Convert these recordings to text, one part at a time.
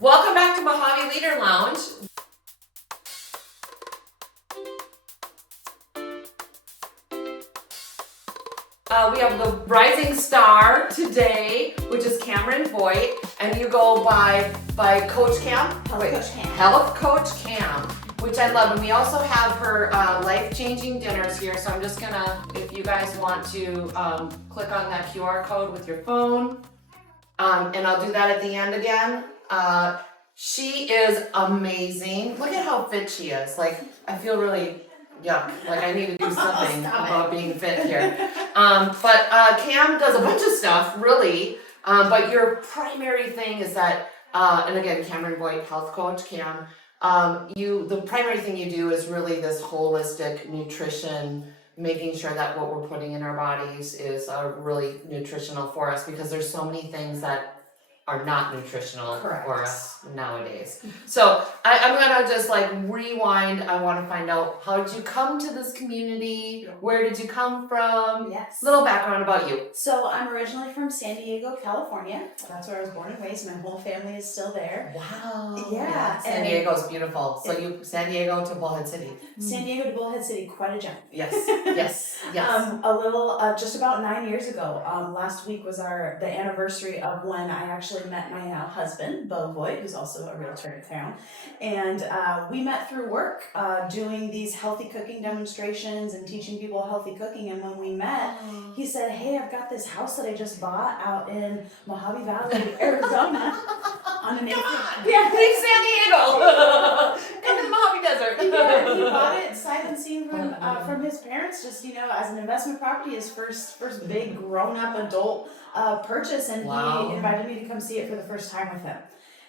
Welcome back to Mohave Leader Lounge. We have the rising star today, which is Cameron Voight, and you go by Coach Cam? Coach Cam. Health Coach Cam, which I love. And we also have her life-changing dinners here, so I'm just gonna, if you guys want to click on that QR code with your phone, and I'll do that at the end again. She is amazing. Look at how fit she is. Like, I feel really yuck. Like I need to do something about being fit here. But Cam does a bunch of stuff, really. But your primary thing is that, and again, Cameron Voight, health coach, Cam. The primary thing you do is really this holistic nutrition, making sure that what we're putting in our bodies is really nutritional for us, because there's so many things that are not nutritional for us nowadays. So I'm gonna just like rewind. I want to find out, how did you come to this community? Where did you come from? Yes. Little background about you. So I'm originally from San Diego, California. That's where I was born and raised. My whole family is still there. Wow. Yeah. San Diego's beautiful. So you San Diego to Bullhead City. San Diego to Bullhead City, quite a jump. Yes. Yes. Yes. A little, just about 9 years ago. Last week was the anniversary of when I actually met my now husband, Bo Voight, who's also a realtor in town. And we met through work, doing these healthy cooking demonstrations and teaching people healthy cooking. And when we met, he said, "Hey, I've got this house that I just bought out in Mohave Valley, Arizona." On an Leave San Diego. Come to the Mojave Desert. Yeah, he bought it sight unseen from his parents, just as an investment property, his first big grown-up adult purchase, and he invited me to come see it for the first time with him.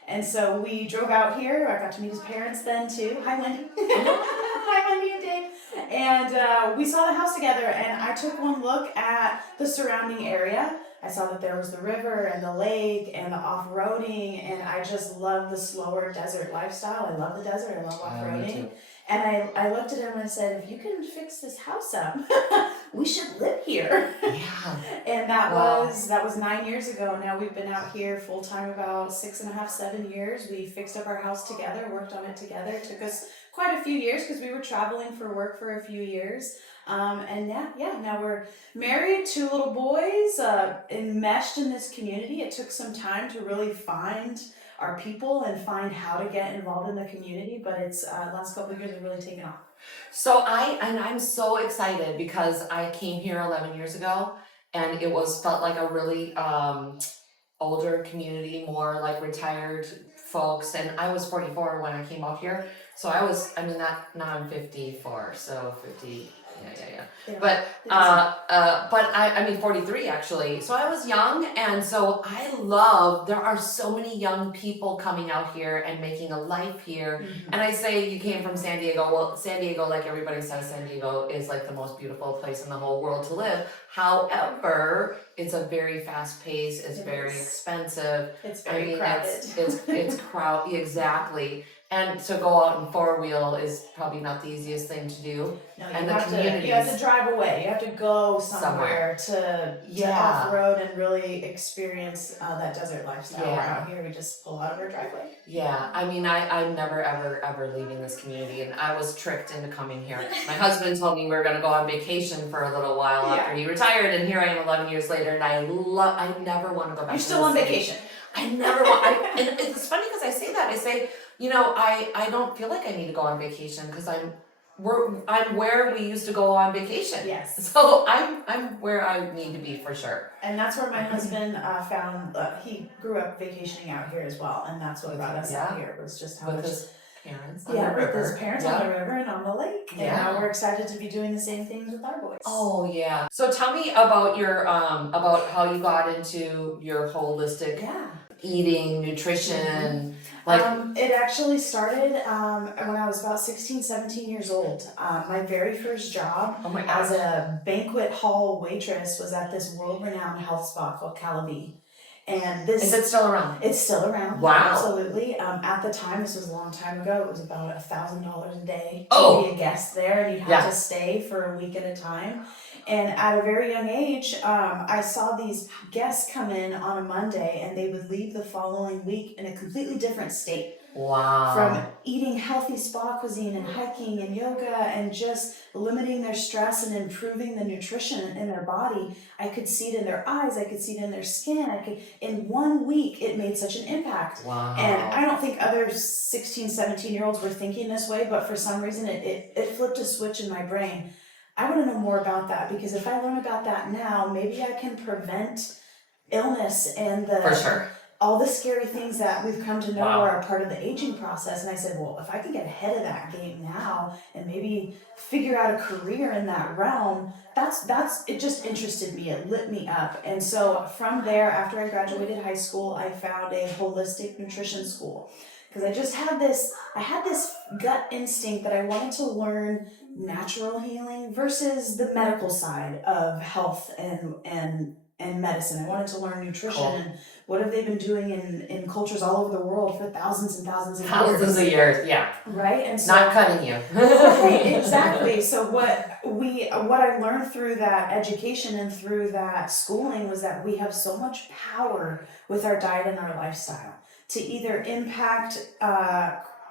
And so we drove out here. I got to meet his parents then too. Hi, Wendy. Hi, Wendy and Dave. And we saw the house together, and I took one look at the surrounding area. I saw that there was the river and the lake and the off-roading, and I just love the slower desert lifestyle. I love the desert. I love off-roading. And I looked at him and I said, "If you can fix this house up, we should live here." Yeah. And that was 9 years ago. Now we've been out here full time about 6.5, 7 years. We fixed up our house together, worked on it together. It took us quite a few years because we were traveling for work for a few years. And now we're married, 2 little boys, enmeshed in this community. It took some time to really find our people and find how to get involved in the community, but it's last couple of years have really taken off. So I'm so excited because I came here 11 years ago, and it felt like a really older community, more like retired folks, and I was 44 when I came out here. So now I'm 54, so 50. Yeah. But I mean 43 actually. So I was young, and so there are so many young people coming out here and making a life here. Mm-hmm. And I say you came from San Diego. Well, San Diego, like everybody says, San Diego is like the most beautiful place in the whole world to live. However, it's a very fast pace. It's very expensive. It's very crowded. It's crowded, exactly. And to go out in 4-wheel is probably not the easiest thing to do. No, you have to drive away. You have to go somewhere to off-road and really experience that desert lifestyle. Yeah. We're out here, we just pull out of our driveway. Yeah, I mean, I'm never, ever leaving this community, and I was tricked into coming here. My husband told me we were going to go on vacation for a little while after he retired, and here I am 11 years later, and I never want to go back. You're still on vacation. I never want, and it's funny because I say that, I say, I don't feel like I need to go on vacation because I'm where we used to go on vacation. Yes. So I'm where I need to be for sure. And that's where my husband found, he grew up vacationing out here as well, and that's what brought us out here, was just how much. His parents on the river. With his parents on the river and on the lake. And now we're excited to be doing the same things with our boys. Oh yeah. So tell me about your about how you got into your holistic eating, nutrition. It actually started when I was about 16, 17 years old. My very first job as a banquet hall waitress was at this world-renowned health spa called Calabi. And this is it still around? It's still around. Wow. Absolutely. At the time, this was a long time ago. It was about $1,000 a day to be a guest there, and you'd have to stay for a week at a time. And at a very young age, I saw these guests come in on a Monday, and they would leave the following week in a completely different state. Wow. From eating healthy spa cuisine and hiking and yoga and just limiting their stress and improving the nutrition in their body. I could see it in their eyes. I could see it in their skin. In 1 week, it made such an impact. Wow. And I don't think other 16, 17-year-olds were thinking this way, but for some reason it flipped a switch in my brain. I want to know more about that, because if I learn about that now, maybe I can prevent illness and For sure. all the scary things that we've come to know are a part of the aging process. And I said, well, if I can get ahead of that game now and maybe figure out a career in that realm, it just interested me. It lit me up. And so from there, after I graduated high school, I found a holistic nutrition school, because I had this gut instinct that I wanted to learn natural healing versus the medical side of health and medicine. I wanted to learn nutrition and what have they been doing in cultures all over the world for thousands and thousands of years. Thousands of years, yeah. Right? And so, not cutting you. Right, exactly. So what I learned through that education and through that schooling was that we have so much power with our diet and our lifestyle to either impact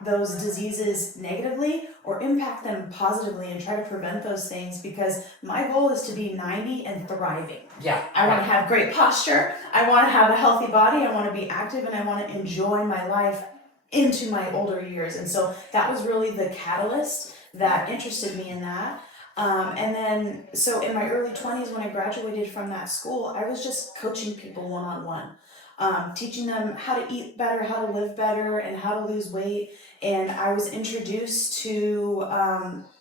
those diseases negatively or impact them positively and try to prevent those things, because my goal is to be 90 and thriving. Yeah. I want to have great posture. I want to have a healthy body. I want to be active, and I want to enjoy my life into my older years. And so that was really the catalyst that interested me in that. And then, so in my early 20s, when I graduated from that school, I was just coaching people one-on-one. Teaching them how to eat better, how to live better, and how to lose weight. And I was introduced to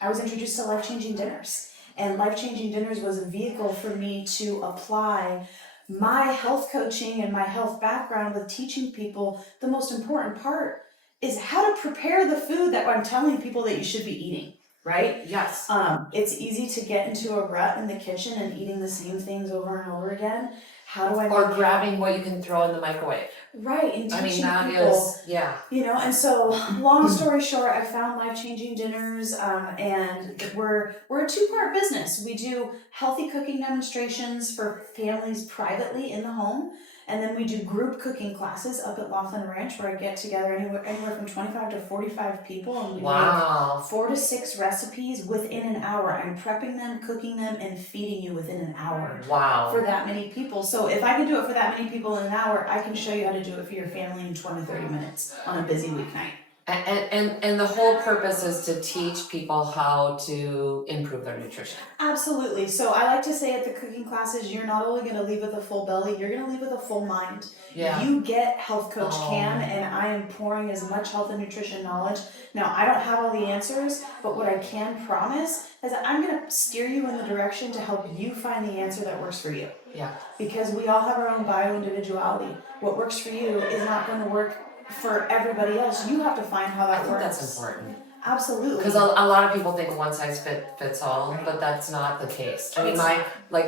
life-changing dinners. And life-changing dinners was a vehicle for me to apply my health coaching and my health background with teaching people. The most important part is how to prepare the food that I'm telling people that you should be eating. Right? Yes. It's easy to get into a rut in the kitchen and eating the same things over and over again. How do I or grabbing what you can throw in the microwave? Right, and teaching that people, is, yeah. You know, and so long story short, I found life-changing dinners, and we're a 2-part business. We do healthy cooking demonstrations for families privately in the home. And then we do group cooking classes up at Laughlin Ranch, where I get together anywhere from 25 to 45 people, and we make 4 to 6 recipes within an hour. I'm prepping them, cooking them, and feeding you within an hour. Wow. For that many people. So if I can do it for that many people in an hour, I can show you how to do it for your family in 20, 30 minutes on a busy weeknight. And the whole purpose is to teach people how to improve their nutrition. Absolutely. So I like to say at the cooking classes, you're not only going to leave with a full belly, you're going to leave with a full mind. Yeah. You get Health Coach Cam, and I am pouring as much health and nutrition knowledge. Now, I don't have all the answers, but what I can promise is that I'm going to steer you in the direction to help you find the answer that works for you. Yeah. Because we all have our own bio-individuality. What works for you is not going to work for everybody else. You have to find how that works. That's important. Absolutely. Because a lot of people think one size fits all, right. But that's not the case. I mean,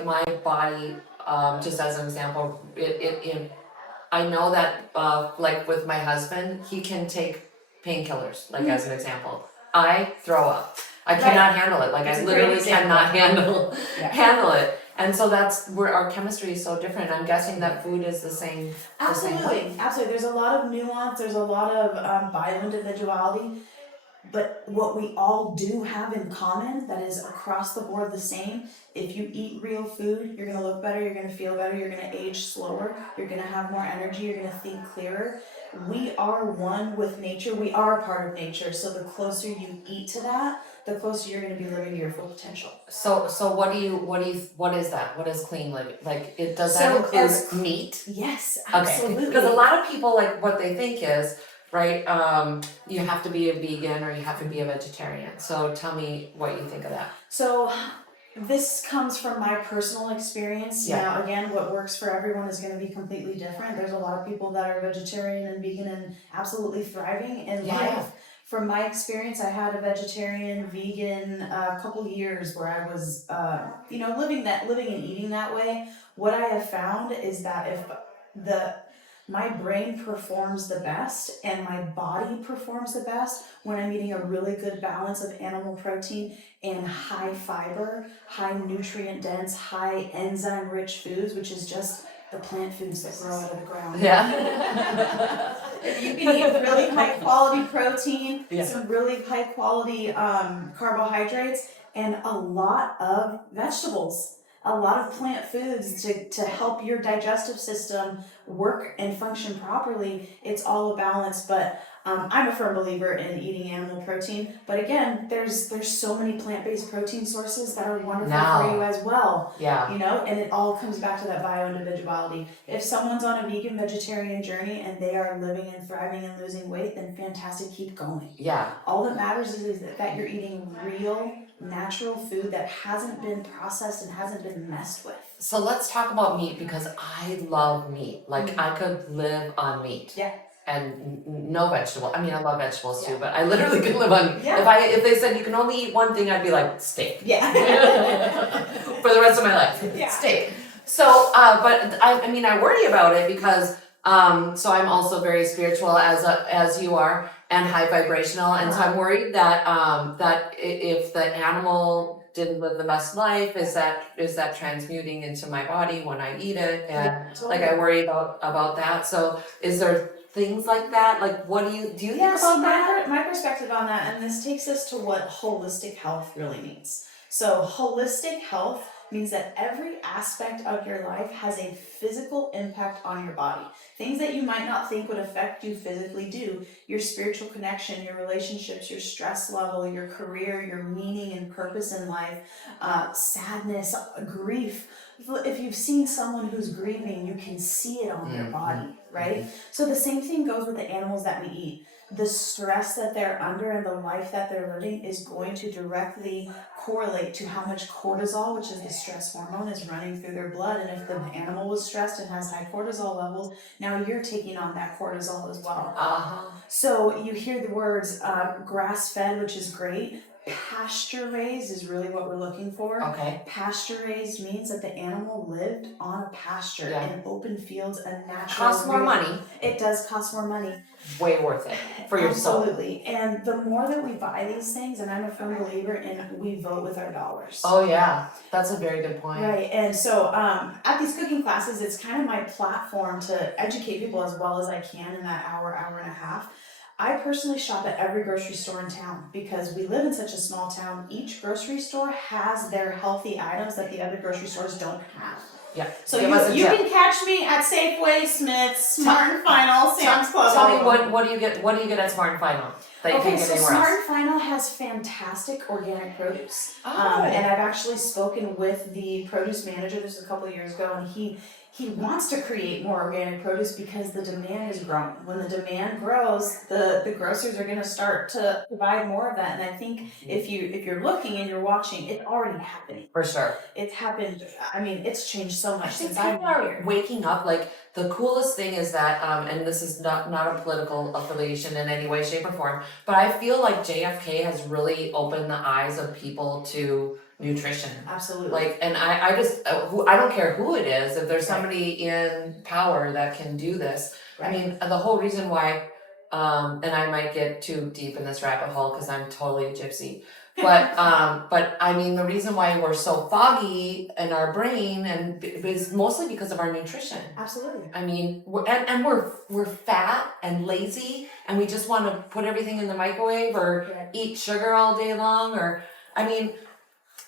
my body, just as an example, I know that like with my husband, he can take painkillers, like as an example. I throw up. I cannot handle it. Like I literally cannot handle it. And so that's where our chemistry is so different. I'm guessing that food is the same. Absolutely. There's a lot of nuance. There's a lot of bio-individuality. But what we all do have in common that is across the board the same, if you eat real food, you're going to look better, you're going to feel better, you're going to age slower, you're going to have more energy, you're going to think clearer. We are one with nature. We are a part of nature. So the closer you eat to that, the closer you're going to be living to your full potential. So what is that? What is clean living? Like does that include meat? Yes, absolutely. Because a lot of people, like, what they think is, right, you have to be a vegan or you have to be a vegetarian. So tell me what you think of that. So this comes from my personal experience. Yeah. Now, again, what works for everyone is going to be completely different. There's a lot of people that are vegetarian and vegan and absolutely thriving in life. From my experience, I had a vegetarian, vegan couple years where I was, living and eating that way. What I have found is that my brain performs the best and my body performs the best when I'm eating a really good balance of animal protein and high fiber, high nutrient dense, high enzyme rich foods, which is just the plant foods that grow out of the ground. Yeah. If you can eat really high quality protein, Yeah. some really high quality carbohydrates, and a lot of vegetables, a lot of plant foods to help your digestive system work and function properly, it's all a balance. But I'm a firm believer in eating animal protein. But again, there's so many plant-based protein sources that are wonderful for you as well. Yeah. You know, and it all comes back to that bio-individuality. If someone's on a vegan vegetarian journey and they are living and thriving and losing weight, then fantastic, keep going. Yeah. All that matters is that you're eating real, natural food that hasn't been processed and hasn't been messed with. So let's talk about meat, because I love meat. Like, I could live on meat. Yeah. And no vegetable. I mean, I love vegetables too, Yeah. but I literally could live on. Yeah. If they said you can only eat one thing, I'd be like steak. Yeah. For the rest of my life, Yeah. steak. So, but I mean, I worry about it because so I'm also very spiritual as you are, and high vibrational, and so I'm worried that that if the animal didn't live the best life, is that transmuting into my body when I eat it, and like I worry about that. So is there things like that? Like, what do you think about that? My perspective on that, and this takes us to what holistic health really means. So holistic health means that every aspect of your life has a physical impact on your body. Things that you might not think would affect you physically do. Your spiritual connection, your relationships, your stress level, your career, your meaning and purpose in life, sadness, grief. If you've seen someone who's grieving, you can see it on their body, right? So the same thing goes with the animals that we eat. The stress that they're under and the life that they're living is going to directly correlate to how much cortisol, which is the stress hormone, is running through their blood. And if the animal was stressed and has high cortisol levels, now you're taking on that cortisol as well. So you hear the words grass-fed, which is great. Pasture-raised is really what we're looking for. Okay. Pasture-raised means that the animal lived on a pasture in open fields, a natural. Costs more money. It does cost more money. Way worth it for your soul. Absolutely. And the more that we buy these things, and I'm a firm believer in we vote with our dollars. Oh yeah, that's a very good point. Right. And so at these cooking classes, it's kind of my platform to educate people as well as I can in that hour and a half. I personally shop at every grocery store in town because we live in such a small town. Each grocery store has their healthy items that the other grocery stores don't have. Yeah. So you can catch me at Safeway, Smith's, Smart and Final, Sam's Club. Tell me what do you get at Smart and Final that you can get anywhere Smart else? and Final has fantastic organic produce. Oh. And I've actually spoken with the produce manager this was a couple of years ago, and he wants to create more organic produce because the demand is growing. When the demand grows, the grocers are going to start to provide more of that. And I think if you're looking and you're watching, it's already happening. For sure. It's happened. I mean, it's changed so much since people I've been are here. waking up. Like, the coolest thing is that, and this is not a political affiliation in any way, shape, or form, but I feel like JFK has really opened the eyes of people to nutrition. Absolutely. Like, and I just, I don't care who it is, if there's somebody in power that can do this. Right. I mean, the whole reason why, and I might get too deep in this rabbit hole because I'm totally a gypsy, but I mean, the reason why we're so foggy in our brain is mostly because of our nutrition. Absolutely. I mean, we're fat and lazy, and we just want to put everything in the microwave or eat sugar all day long, or, I mean.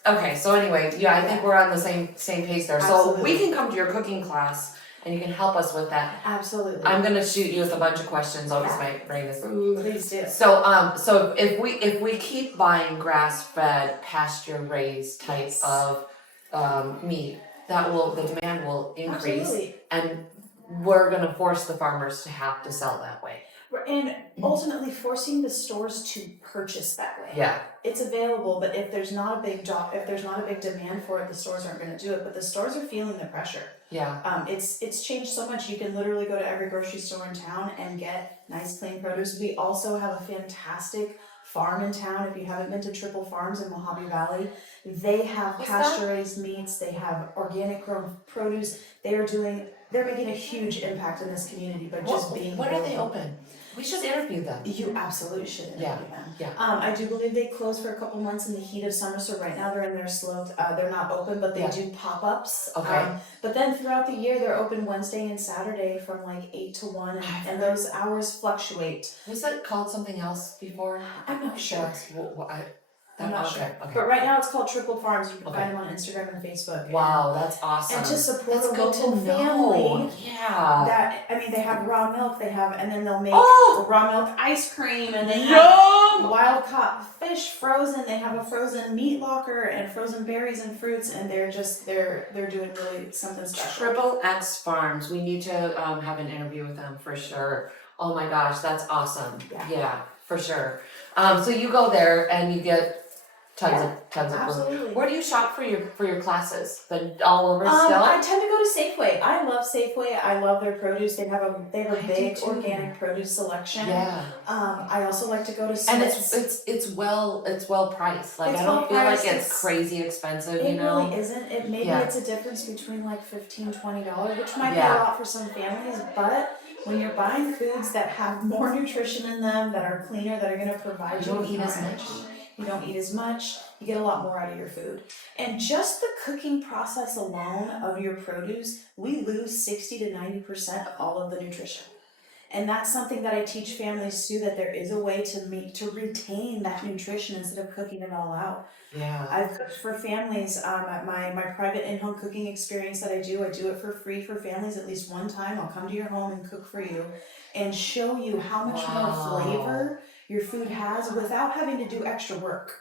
Okay, so anyway, yeah, I think we're on the same page there. Absolutely. So we can come to your cooking class and you can help us with that. Absolutely. I'm gonna shoot you with a bunch of questions. Obviously, my brain is. Please do. So if we keep buying grass-fed, pasture-raised type of meat, the demand will increase. Absolutely. And we're gonna force the farmers to have to sell that way. And ultimately forcing the stores to purchase that way. Yeah. It's available, but if there's not a big demand for it, the stores aren't going to do it. But the stores are feeling the pressure. Yeah. It's changed so much. You can literally go to every grocery store in town and get nice, clean produce. We also have a fantastic farm in town. If you haven't been to Triple Farms in Mohave Valley, they have pasture-raised meats. They have organic grown produce. They are doing they're making a huge impact in this community by just being. When are they open? We should interview them. You absolutely should interview them. Yeah. I do believe they close for a couple months in the heat of summer, so right now they're in their slow. They're not open, but they do pop-ups. Okay. But then throughout the year, they're open Wednesday and Saturday from like 8 to 1, and those hours fluctuate. Was it called something else before? I'm not sure. I'm not sure. Okay. But right now it's called Triple Farms. You can find them on Instagram and Facebook. Wow, that's awesome. And to support that's a good local to know. family. Yeah. That, I mean, they have raw milk, and then they'll make raw milk ice cream, and they have wild caught fish frozen. They have a frozen meat locker and frozen berries and fruits, and they're doing really something special. Triple X Farms. We need to have an interview with them for sure. Oh my gosh, that's awesome. Yeah, for sure. So you go there and you get tons of absolutely. Where do you shop for your classes? But all over still? I tend to go to Safeway. I love Safeway. I love their produce. They have a big organic produce selection. Yeah. I also like to go to Smith's. And it's well priced. Like I don't feel like it's crazy expensive, It you know? really isn't. It's a difference between like $15-$20, which might be a lot for some families, but when you're buying foods that have more nutrition in them, that are cleaner, that are going to provide you with more energy. You don't eat as much, you get a lot more out of your food. And just the cooking process alone of your produce, we lose 60 to 90% of all of the nutrition. And that's something that I teach families too, that there is a way to retain that nutrition instead of cooking it all out. Yeah. I've cooked for families at my private in-home cooking experience that I do it for free for families at least one time. I'll come to your home and cook for you and show you how much more flavor your food has without having to do extra work.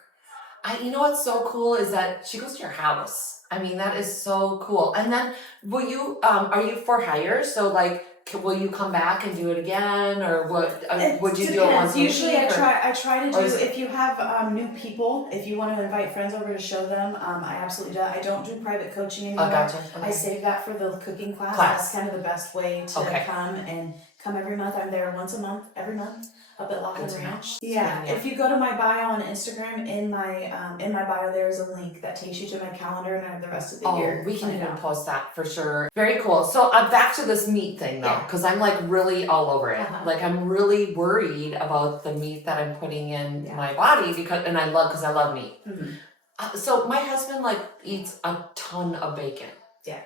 You know what's so cool is that she goes to your house. I mean, that is so cool. And then will you, are you for hire? So like, will you come back and do it again, or what? Would you do it once a week? Usually I try to do, if you have new people, if you want to invite friends over to show them, I absolutely do. I don't do private coaching anymore. Oh, gotcha. Okay. I save that for the cooking class. That's kind of the best way to come every month. I'm there once a month, every month. Up at Laughlin Ranch. Yeah. If you go to my bio on Instagram, in my bio there is a link that takes you to my calendar, and I have the rest of the year. We can even post that for sure. Very cool. So back to this meat thing though, because I'm like really all over it. Like I'm really worried about the meat that I'm putting in my body because I love meat. Mm-hmm. So my husband like eats a ton of bacon. Yeah.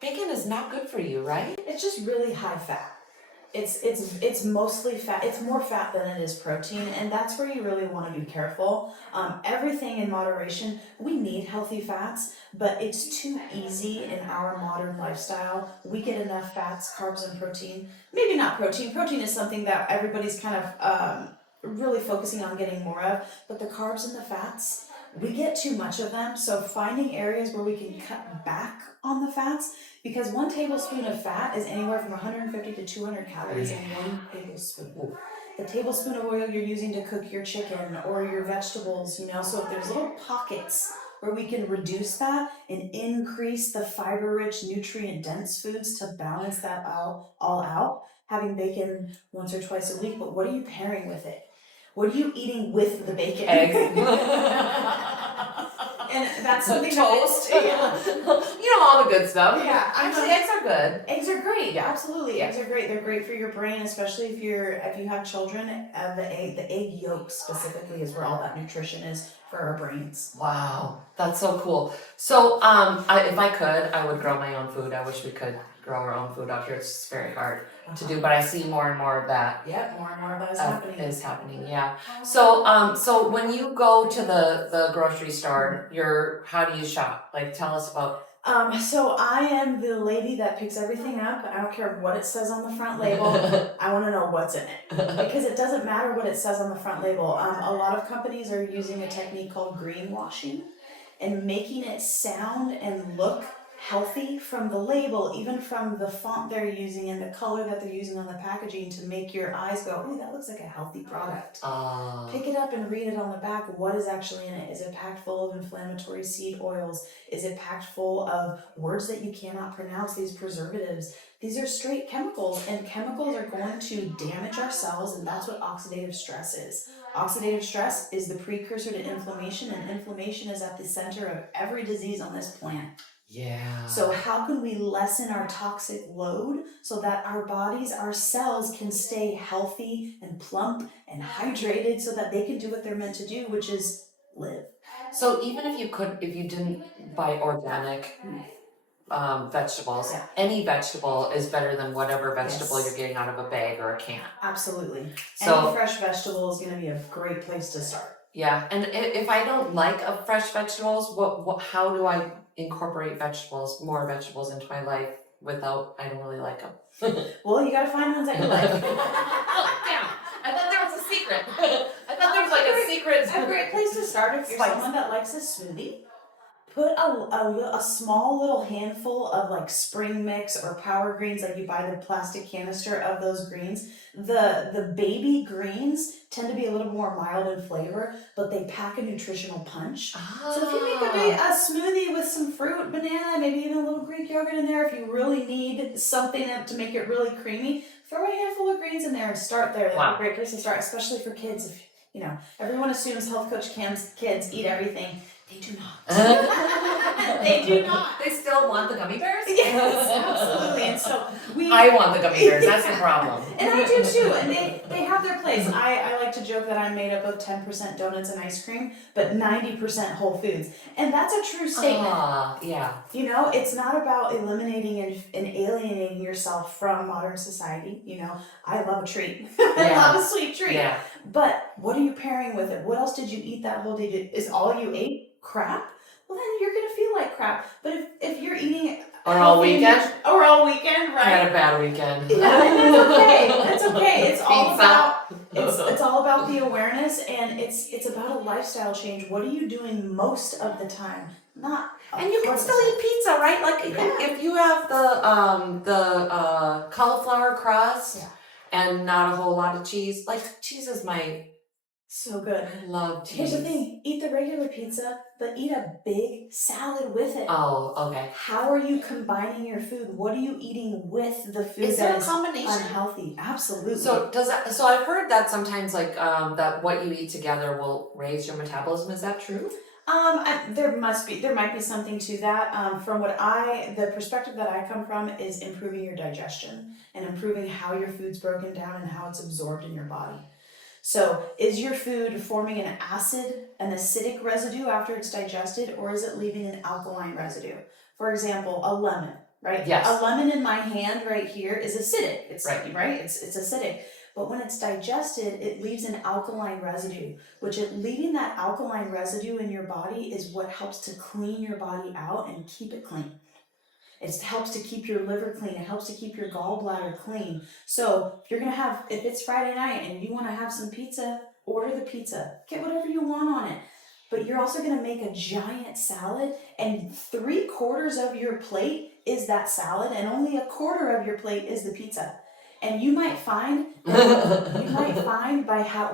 Bacon is not good for you, right? It's just really high fat. It's mostly fat. It's more fat than it is protein, and that's where you really want to be careful. Everything in moderation. We need healthy fats, but it's too easy in our modern lifestyle. We get enough fats, carbs, and protein. Maybe not protein. Protein is something that everybody's kind of really focusing on getting more of, but the carbs and the fats, we get too much of them. So finding areas where we can cut back on the fats, because 1 tablespoon of fat is anywhere from 150 to 200 calories in 1 tablespoon. The tablespoon of oil you're using to cook your chicken or your vegetables, so if there's little pockets where we can reduce that and increase the fiber-rich, nutrient-dense foods to balance that all out, having bacon once or twice a week, but what are you pairing with it? What are you eating with the bacon? Eggs. And that's something toast. All the good stuff. Yeah, actually, eggs are good. Eggs are great. Yeah, absolutely. Eggs are great. They're great for your brain, especially if you have children. The egg yolk specifically is where all that nutrition is for our brains. Wow, that's so cool. So, if I could, I would grow my own food. I wish we could grow our own food out here. It's just very hard to do, but I see more and more of that. Yeah, more and more of that is happening. Yeah. So when you go to the grocery store, how do you shop? Like, tell us about. So I am the lady that picks everything up. I don't care what it says on the front label. I want to know what's in it, because it doesn't matter what it says on the front label. A lot of companies are using a technique called greenwashing and making it sound and look healthy from the label, even from the font they're using and the color that they're using on the packaging, to make your eyes go, "Ooh, that looks like a healthy product." Pick it up and read it on the back. What is actually in it? Is it packed full of inflammatory seed oils? Is it packed full of words that you cannot pronounce, these preservatives? These are straight chemicals, and chemicals are going to damage our cells, and that's what oxidative stress is. Oxidative stress is the precursor to inflammation, and inflammation is at the center of every disease on this planet. Yeah. So how can we lessen our toxic load so that our bodies, our cells can stay healthy and plump and hydrated so that they can do what they're meant to do, which is live. So even if you didn't buy organic vegetables, Yeah. any vegetable is better than whatever vegetable Yes. you're getting out of a bag or a can. Absolutely. So Any fresh vegetable is going to be a great place to start. yeah, and if I don't like fresh vegetables, how do I incorporate more vegetables into my life without, I don't really like them? Well, you got to find ones that you like. Damn, I thought there was a secret. I thought there was like a secret. A great place to start if you're someone that likes a smoothie. Put a small little handful of like spring mix or power greens, like you buy the plastic canister of those greens. The baby greens tend to be a little more mild in flavor, but they pack a nutritional punch. So if you make a smoothie with some fruit, banana, maybe even a little Greek yogurt in there, if you really need something to make it really creamy, throw a handful of greens in there and start there. That's a great place to start, especially for kids. If you know, everyone assumes Health Coach Cam's kids eat everything. They do not. They do not. They still want the gummy bears? Yes, absolutely. And so I want the gummy bears. That's the problem. And I do too. And they have their place. I like to joke that I'm made up of 10% donuts and ice cream, but 90% whole foods. And that's a true statement. Yeah. You know, it's not about eliminating and alienating yourself from modern society. You know, I love a treat. I love a sweet treat. Yeah. But what are you pairing with it? What else did you eat that whole day? Is all you ate crap? Well, then you're gonna feel like crap. But if you're eating all weekend, right? I had a bad weekend. That's okay. That's okay. It's all about the awareness, and it's about a lifestyle change. What are you doing most of the time? And you can still eat pizza, right? Like if you have the cauliflower crust and not a whole lot of cheese. Like cheese is so good. I love cheese. Here's the thing: eat the regular pizza, but eat a big salad with it. Oh, okay. How are you combining your food? What are you eating with the food? Is there a combination? Unhealthy? Absolutely. So So I've heard that sometimes that what you eat together will raise your metabolism. Is that true? There might be something to that. From the perspective that I come from is improving your digestion and improving how your food's broken down and how it's absorbed in your body. So is your food forming an acidic residue after it's digested, or is it leaving an alkaline residue? For example, a lemon, right? Yes. A lemon in my hand right here is acidic. It's right. It's acidic. But when it's digested, it leaves an alkaline residue, leaving that alkaline residue in your body is what helps to clean your body out and keep it clean. It helps to keep your liver clean. It helps to keep your gallbladder clean. So if it's Friday night and you want to have some pizza, order the pizza. Get whatever you want on it. But you're also going to make a giant salad, and 3/4 of your plate is that salad, and only 1/4 of your plate is the pizza. And you might find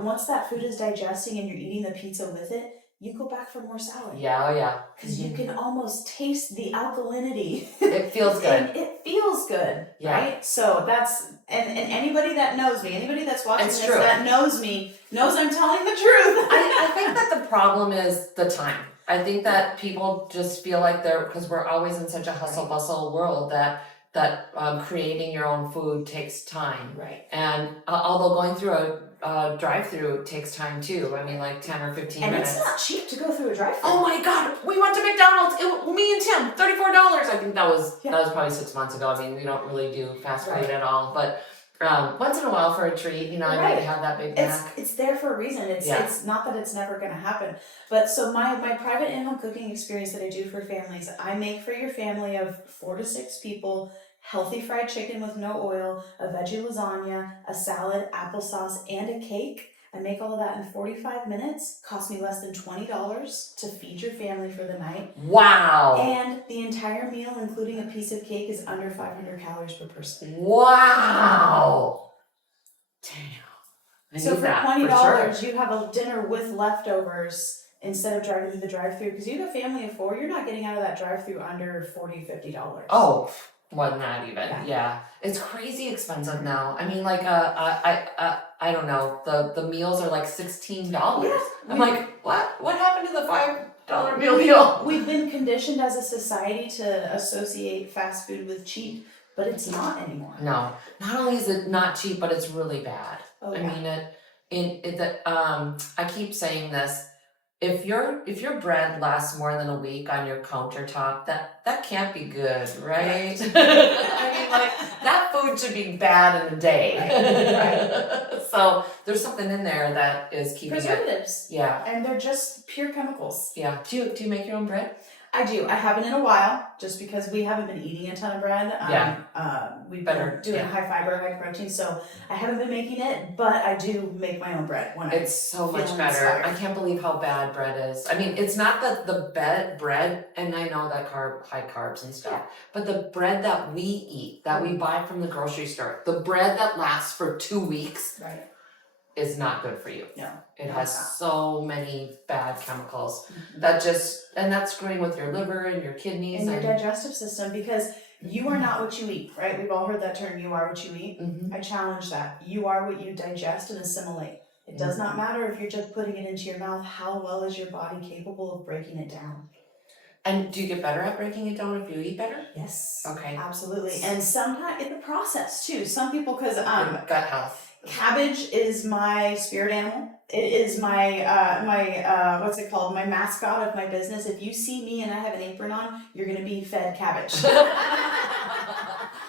once that food is digesting and you're eating the pizza with it, you go back for more salad. Yeah. Because you can almost taste the alkalinity. It feels good. It feels good, right? So that's, and anybody that knows me, anybody that's watching that knows me, knows I'm telling the truth. I think that the problem is the time. I think that people just feel like because we're always in such a hustle bustle world that creating your own food takes time. Right. And although going through a drive-through takes time too. I mean, like 10 or 15 minutes. And it's not cheap to go through a drive-through. Oh my God, we went to McDonald's. Me and Tim, $34. I think that was probably 6 months ago. I mean, we don't really do fast food at all, but once in a while for a treat, I might have that Big Mac. It's there for a reason. It's not that it's never going to happen. But so my private in-home cooking experience that I do for families, I make for your family of 4 to 6 people healthy fried chicken with no oil, a veggie lasagna, a salad, applesauce, and a cake. I make all of that in 45 minutes. Cost me less than $20 to feed your family for the night. Wow. And the entire meal, including a piece of cake, is under 500 calories per person. Wow. Damn. So for $20, you have a dinner with leftovers instead of driving through the drive-thru. Because you have a family of 4, you're not getting out of that drive-thru under $40, $50. Oh, More than that even. Yeah. It's crazy expensive now. I mean, like, I don't know. The meals are like $16. Yeah, I'm like, what? What happened to the $5 meal? We've been conditioned as a society to associate fast food with cheap, but it's not anymore. No. Not only is it not cheap, but it's really bad. Oh, I yeah. mean, I keep saying this. If your bread lasts more than a week on your countertop, that can't be good, right? I mean, like, that food should be bad in a day. Right. So there's something in there that is keeping Preservatives. Yeah. And they're just pure chemicals. Yeah. Do you make your own bread? I do. I haven't in a while, just because we haven't been eating a ton of bread. We've been doing high fiber, high protein, so I haven't been making it, but I do make my own bread when it's so much better. Inspired. I can't believe how bad bread is. I mean, it's not the bread, and I know that high carbs and stuff, but the bread that we eat, that we buy from the grocery store, the bread that lasts for 2 weeks, right, is not good for you. No. It has so many bad chemicals and that's screwing with your liver and your kidneys and your digestive system, because you are not what you eat, right? We've all heard that term, you are what you eat. I challenge that. You are what you digest and assimilate. It does not matter if you're just putting it into your mouth. How well is your body capable of breaking it down? And do you get better at breaking it down if you eat better? Yes. Okay. Absolutely. And sometimes in the process too. Some people, because gut health. Cabbage is my spirit animal. It is my what's it called? My mascot of my business. If you see me and I have an apron on, you're gonna be fed cabbage.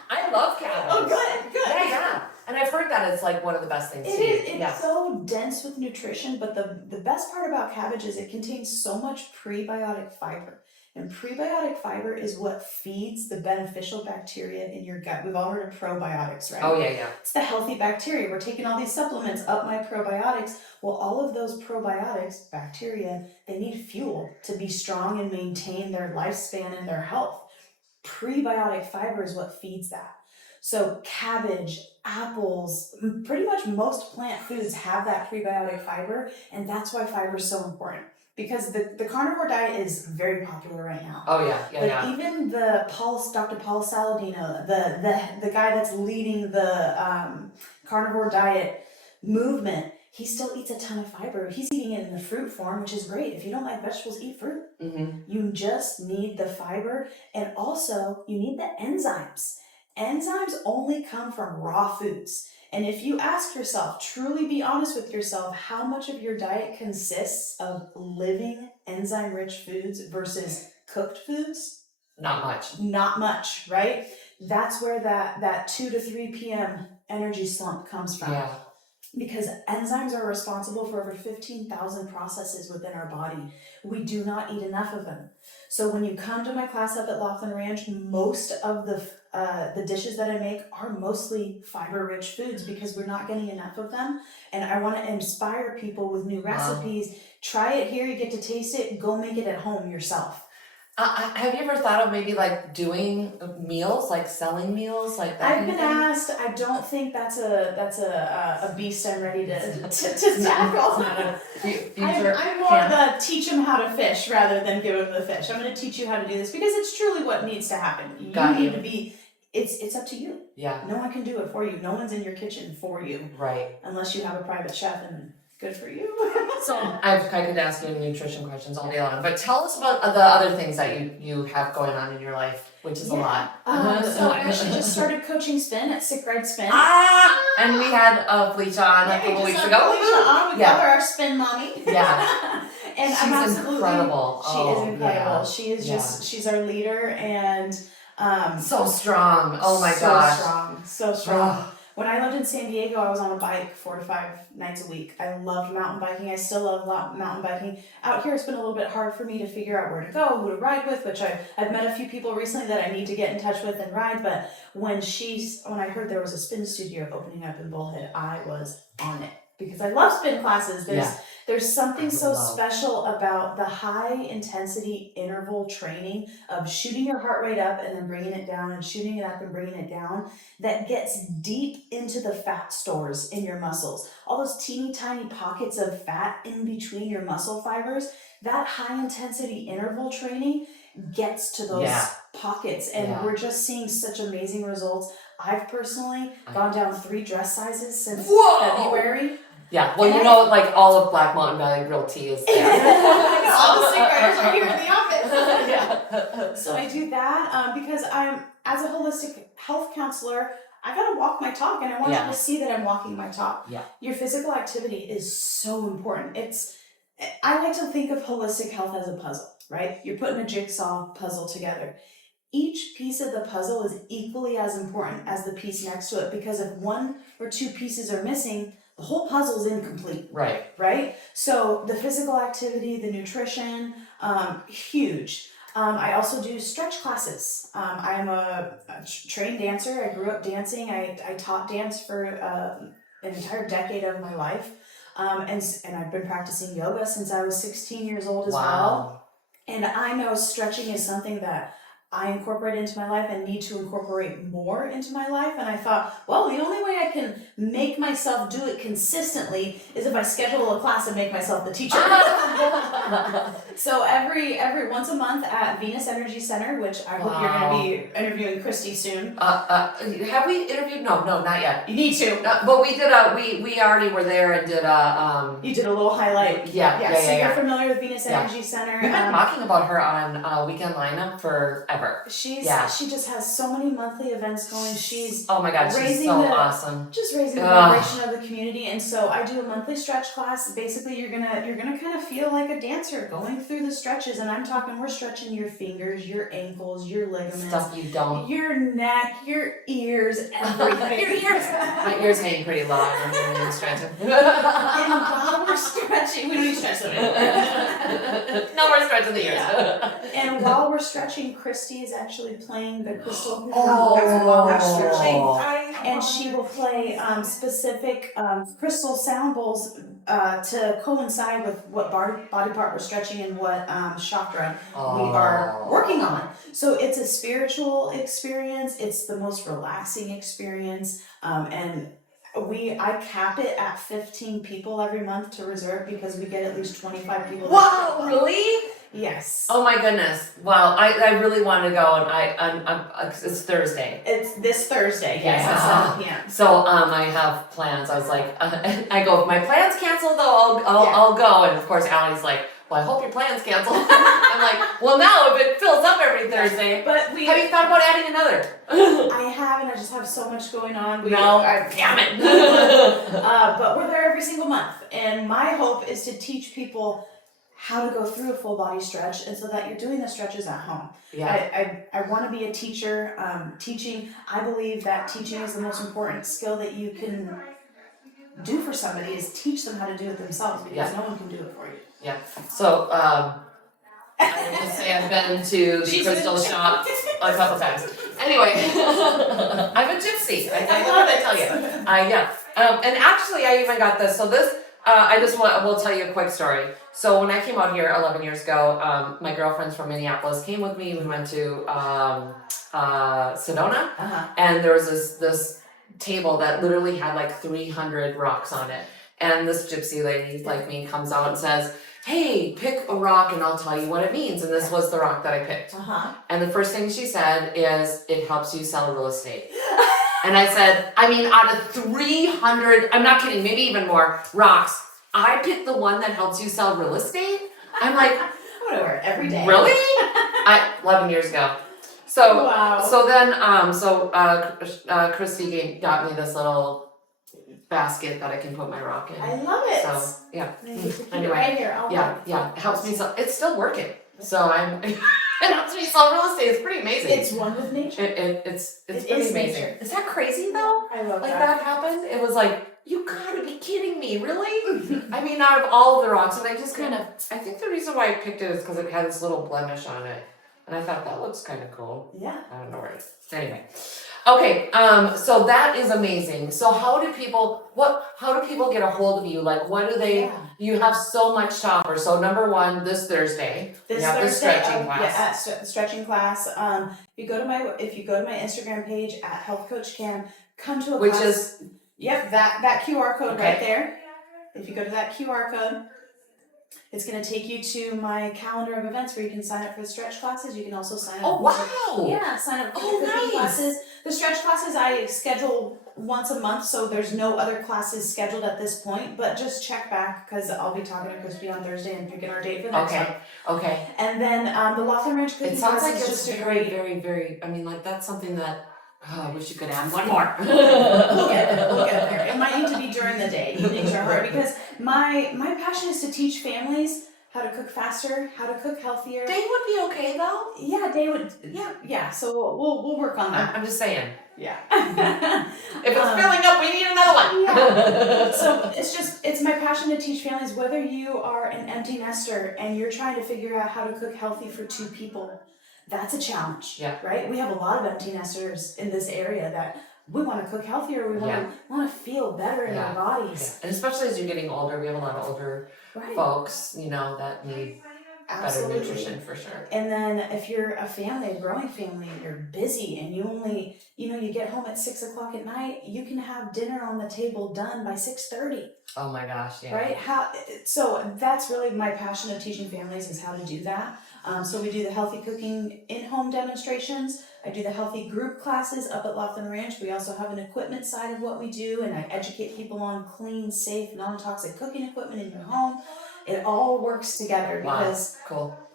I love cabbage. Oh, good. Yeah. And I've heard that it's like one of the best things to eat. It's so dense with nutrition, but the best part about cabbage is it contains so much prebiotic fiber. And prebiotic fiber is what feeds the beneficial bacteria in your gut. We've all heard of probiotics, right? Oh, yeah. It's the healthy bacteria. We're taking all these supplements, up my probiotics. Well, all of those probiotics, bacteria, they need fuel to be strong and maintain their lifespan and their health. Prebiotic fiber is what feeds that. So cabbage, apples, pretty much most plant foods have that prebiotic fiber, and that's why fiber is so important. Because the carnivore diet is very popular right now. Oh yeah. Even Dr. Paul Saladino, the guy that's leading the carnivore diet movement, he still eats a ton of fiber. He's eating it in the fruit form, which is great. If you don't like vegetables, eat fruit. You just need the fiber, and also you need the enzymes. Enzymes only come from raw foods. And if you ask yourself, truly be honest with yourself, how much of your diet consists of living enzyme-rich foods versus cooked foods? Not much, right? That's where that 2 to 3 p.m. energy slump comes from. Yeah. Because enzymes are responsible for over 15,000 processes within our body. We do not eat enough of them. So when you come to my class up at Laughlin Ranch, most of the dishes that I make are mostly fiber-rich foods because we're not getting enough of them. And I want to inspire people with new recipes. Try it here, you get to taste it, go make it at home yourself. Have you ever thought of maybe like doing meals, like selling meals, like that? I've been asked. I don't think that's a beast I'm ready to tackle. I'm more of a teach them how to fish rather than give them the fish. I'm going to teach you how to do this because it's truly what needs to happen. You need to be. It's up to you. Yeah. No one can do it for you. No one's in your kitchen for you. Right. Unless you have a private chef, and good for you. So I could ask you nutrition questions all day long, but tell us about the other things that you have going on in your life, which is a lot. So I actually just started coaching spin at Sick Ride Spin. And we had Felicia on a couple weeks ago. Felicia on. We call her our spin mommy. Yeah. And she's incredible. She is incredible. Yeah. She is she's our leader and so strong. Oh my gosh. So strong. When I lived in San Diego, I was on a bike 4 to 5 nights a week. I loved mountain biking. I still love mountain biking. Out here, it's been a little bit hard for me to figure out where to go, who to ride with, which I've met a few people recently that I need to get in touch with and ride. But when I heard there was a spin studio opening up in Bullhead, I was on it because I love spin classes. There's something so special about the high intensity interval training of shooting your heart rate up and then bringing it down and shooting it up and bringing it down that gets deep into the fat stores in your muscles. All those teeny tiny pockets of fat in between your muscle fibers, that high intensity interval training gets to those pockets, and we're just seeing such amazing results. I've personally gone down 3 dress sizes since February. Yeah, well, you know, like all of Black Mountain Valley Realty is there. All the cigarettes are here in the office. Yeah. So I do that because I'm, as a holistic health counselor, I gotta walk my talk, and I want you to see that I'm walking my talk. Yeah. Your physical activity is so important. I like to think of holistic health as a puzzle, right? You're putting a jigsaw puzzle together. Each piece of the puzzle is equally as important as the piece next to it, because if 1 or 2 pieces are missing, the whole puzzle is incomplete. Right? So the physical activity, the nutrition, huge. I also do stretch classes. I'm a trained dancer. I grew up dancing. I taught dance for an entire decade of my life. And I've been practicing yoga since I was 16 years old as well. And I know stretching is something that I incorporate into my life and need to incorporate more into my life. And I thought, well, the only way I can make myself do it consistently is if I schedule a class and make myself the teacher. So every once a month at Venus Energy Center, which I hope you're going to be interviewing Christy soon. Have we interviewed? No, not yet. You need to. But we did we already were there and did a You did a little highlight. Yeah. So you're familiar with Venus Energy Center. We've been talking about her on Weekend Lineup forever. She just has so many monthly events going. She's oh my God, she's so awesome. Just raising the vibration of the community. And so I do a monthly stretch class. Basically, you're gonna kind of feel like a dancer going through the stretches. And I'm talking, we're stretching your fingers, your ankles, your ligaments, stuff you don't, your neck, your ears, everything. Your ears. My ears hang pretty long when I'm stretching. And while we're stretching, we don't even stretch them. No, we're stretching the ears. And while we're stretching, Christy is actually playing the crystal. And she will play specific crystal sound bowls to coincide with what body part we're stretching and what chakra we are working on. So it's a spiritual experience. It's the most relaxing experience. And I cap it at 15 people every month to reserve, because we get at least 25 people. Wow, really? Yes. Oh my goodness! Wow, I really want to go, and it's Thursday. It's this Thursday. Yes, at 7 p.m. So I have plans. I was like, I go, if my plans cancel though, I'll go. And of course, Allie's like, well, I hope your plans cancel. I'm like, well, no, if it fills up every Thursday. But have you thought about adding another? I haven't. I just have so much going on. Damn it. But we're there every single month, and my hope is to teach people how to go through a full body stretch, and so that you're doing the stretches at home. Yeah. I want to be a teacher. Teaching, I believe that teaching is the most important skill that you can do for somebody, is teach them how to do it themselves, because no one can do it for you. Yeah. So I would just say I've been to the crystal shop a couple times. Anyway, I'm a gypsy. What did I tell you? And actually, I even got this. So this. We'll tell you a quick story. So when I came out here 11 years ago, my girlfriends from Minneapolis came with me. We went to Sedona, and there was this table that literally had like 300 rocks on it. And this gypsy lady like me comes out and says, hey, pick a rock and I'll tell you what it means. And this was the rock that I picked. And the first thing she said is, it helps you sell real estate. And I said, out of 300, I'm not kidding, maybe even more rocks, I picked the one that helps you sell real estate? I'm like, I go to work every day. Really? 11 years ago. So, wow. So then, Christy got me this little basket that I can put my rock in. I love it. So, yeah. Anyway, right here. It helps me sell. It's still working. So it helps me sell real estate. It's pretty amazing. It's one with nature. It's pretty amazing. Nature. Is that crazy though? I love that happened. It was like, you gotta be kidding me, really? Out of all of the rocks, and I just I think the reason why I picked it is because it had this little blemish on it. And I thought that looks kind of cool. Yeah. I don't know where it is. Anyway. Okay, so that is amazing. So how do people get a hold of you? Like, what do they, you have so much to offer. So number one, this Thursday, you have the stretching class. The stretching class. If you go to my Instagram page at healthcoachcam, come to a class. Which is? Yep, that QR code right there. If you go to that QR code, It's going to take you to my calendar of events where you can sign up for the stretch classes. You can also sign up. Oh, wow. Sign up for Oh, the cooking nice. classes. The stretch classes I schedule once a month, so there's no other classes scheduled at this point. But just check back because I'll be talking to Crispy on Thursday and picking our date for next Okay. month. Okay. And then the Laughlin Ranch cooking It sounds class like is it's just a very, great. very, very. I mean, like that's something that. Oh, I wish you could add one more. We'll get there. We'll get there. It might need to be during the day. Evenings are hard because my passion is to teach families how to cook faster, how to cook healthier. Day would be okay though. Yeah, day would. Yeah. So we'll work on that. I'm just saying. Yeah. If it's filling up, we need another one. Yeah. So it's my passion to teach families, whether you are an empty nester and you're trying to figure out how to cook healthy for 2 people. That's a challenge, Yeah. right? We have a lot of empty nesters in this area that we want to cook healthier. We want to feel better in our bodies. Yeah. And especially as you're getting older, we have a lot of older folks, that need better nutrition for sure. And then if you're a family, a growing family, and you're busy and you only, you get home at 6:00 at night, you can have dinner on the table done by 6:30. Oh my gosh, yeah. Right? So that's really my passion of teaching families is how to do that. So we do the healthy cooking in-home demonstrations. I do the healthy group classes up at Laughlin Ranch. We also have an equipment side of what we do, and I educate people on clean, safe, non-toxic cooking equipment in your home. It all works together because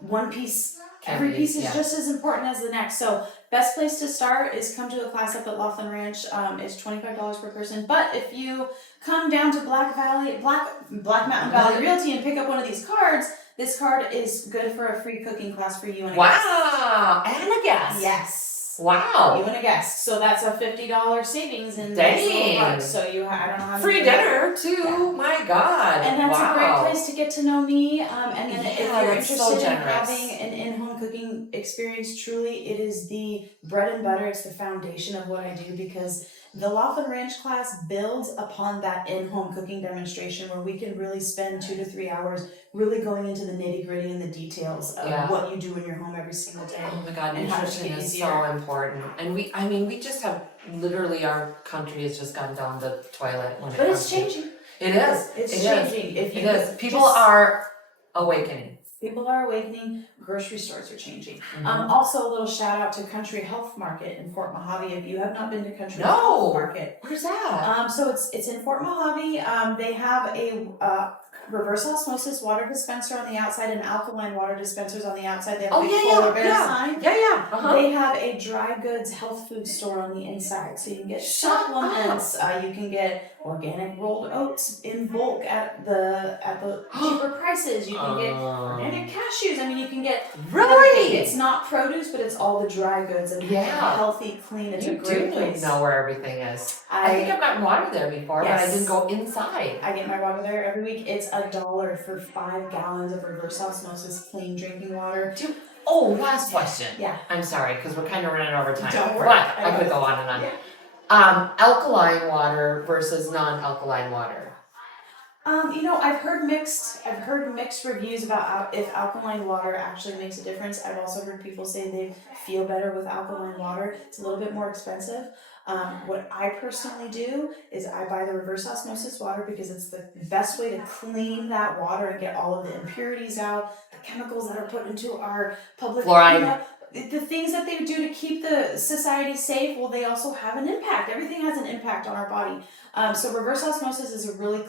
one piece, every piece is just as important as the next. So best place to start is come to a class up at Laughlin Ranch. It's $25 per person. But if you come down to Black Mountain Valley Realty and pick up one of these cards, this card is good for a free cooking class for you and a guest. Wow, and a guest. Yes. Wow. You and a guest. So that's a $50 savings in Dang. So I don't know how free dinner too. Yeah. My God. And that's a great place to get to know me. And then if you're interested in having an in-home cooking experience, truly it is the bread and butter. It's the foundation of what I do because the Laughlin Ranch class builds upon that in-home cooking demonstration where we can really spend 2 to 3 hours really going into the nitty-gritty and the details of what you do in your home every single day. Oh my God, nutrition is so important. And we just have, literally our country has just gone down the toilet when it comes to... But it's changing. It is. It's changing. It is. People are awakening. People are awakening. Grocery stores are changing. Also, a little shout out to Country Health Market in Fort Mohave. If you have not been to Country Health Market, where's that? So it's in Fort Mohave. They have a reverse osmosis water dispenser on the outside and alkaline water dispensers on the outside. They have a big polar bear sign. They have a dry goods health food store on the inside, so you can get supplements. You can get organic rolled oats in bulk at the cheaper prices. You can get organic cashews. I mean, you can get It's not produce, but it's all the dry goods and healthy, clean. It's a great place. You know where everything is. I think I've gotten water there before, but I didn't go inside. I get my water there every week. It's $1 for 5 gallons of reverse osmosis clean drinking water. Last question. Yeah. I'm sorry, because we're kind of running over time. Don't worry. But I could go on and on. Yeah. Alkaline water versus non-alkaline water. I've heard mixed reviews about if alkaline water actually makes a difference. I've also heard people say they feel better with alkaline water. It's a little bit more expensive. What I personally do is I buy the reverse osmosis water because it's the best way to clean that water and get all of the impurities out, the chemicals that are put into our public fluoride. The things that they do to keep the society safe, well, they also have an impact. Everything has an impact on our body. So reverse osmosis is a really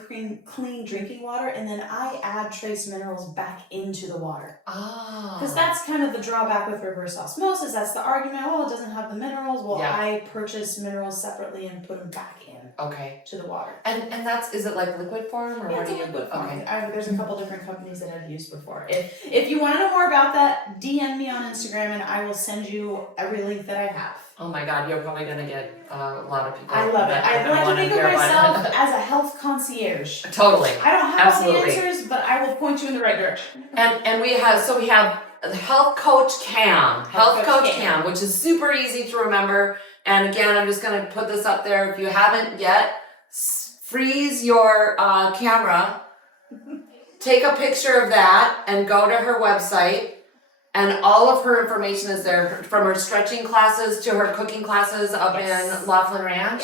clean drinking water, and then I add trace minerals back into the water. Because that's kind of the drawback with reverse osmosis. That's the argument. It doesn't have the minerals. Well, I purchase minerals separately and put them back in. To the water. And is it like liquid form or what do you liquid form. There's a couple different companies that I've used before. If you want to know more about that, DM me on Instagram and I will send you every link that I have. Oh my God, you're probably gonna get a lot of people. I love it. I like to think of myself as a health concierge. Totally. I don't have all the answers, but I will point you in the right direction. And we have Health Coach Cam, Health Coach Cam, which is super easy to remember. And again, I'm just going to put this up there. If you haven't yet, freeze your camera, take a picture of that, and go to her website. And all of her information is there, from her stretching classes to her cooking classes up in Laughlin Ranch.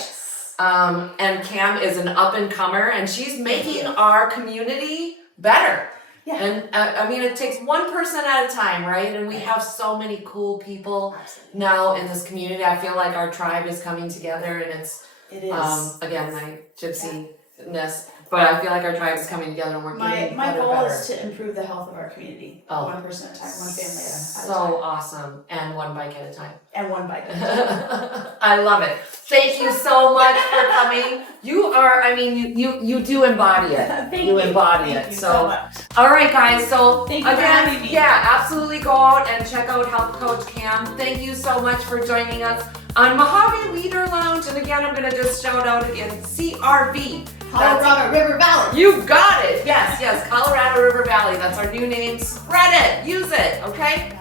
And Cam is an up-and-comer, and she's making our community better. Yeah. And I mean, it takes one person at a time, right? And we have so many cool people Absolutely. now in this community. I feel like our tribe is coming together, and it's It is. again my gypsy-ness, but I feel like our tribe is coming together and we're getting My better, goal better. is to improve the health of our community. Oh. One person at a time, one family at a So time. awesome, and one bike at a time. And one bike at a time. I love it. Thank you so much for coming. You are, I mean, you do embody it. Thank you embody Thank it. you So, much. all right, guys. So Thank you for again, having me. yeah, absolutely go out and check out Health Coach Cam. Thank you so much for joining us on Mohave Leader Lounge. And again, I'm gonna just shout out again, CRV. Colorado River Valley. You got it. Yes, Colorado River Valley. That's our new name. Spread it. Use it. Okay.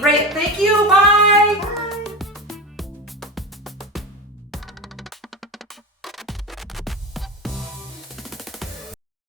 Great. Thank you. Bye. Bye.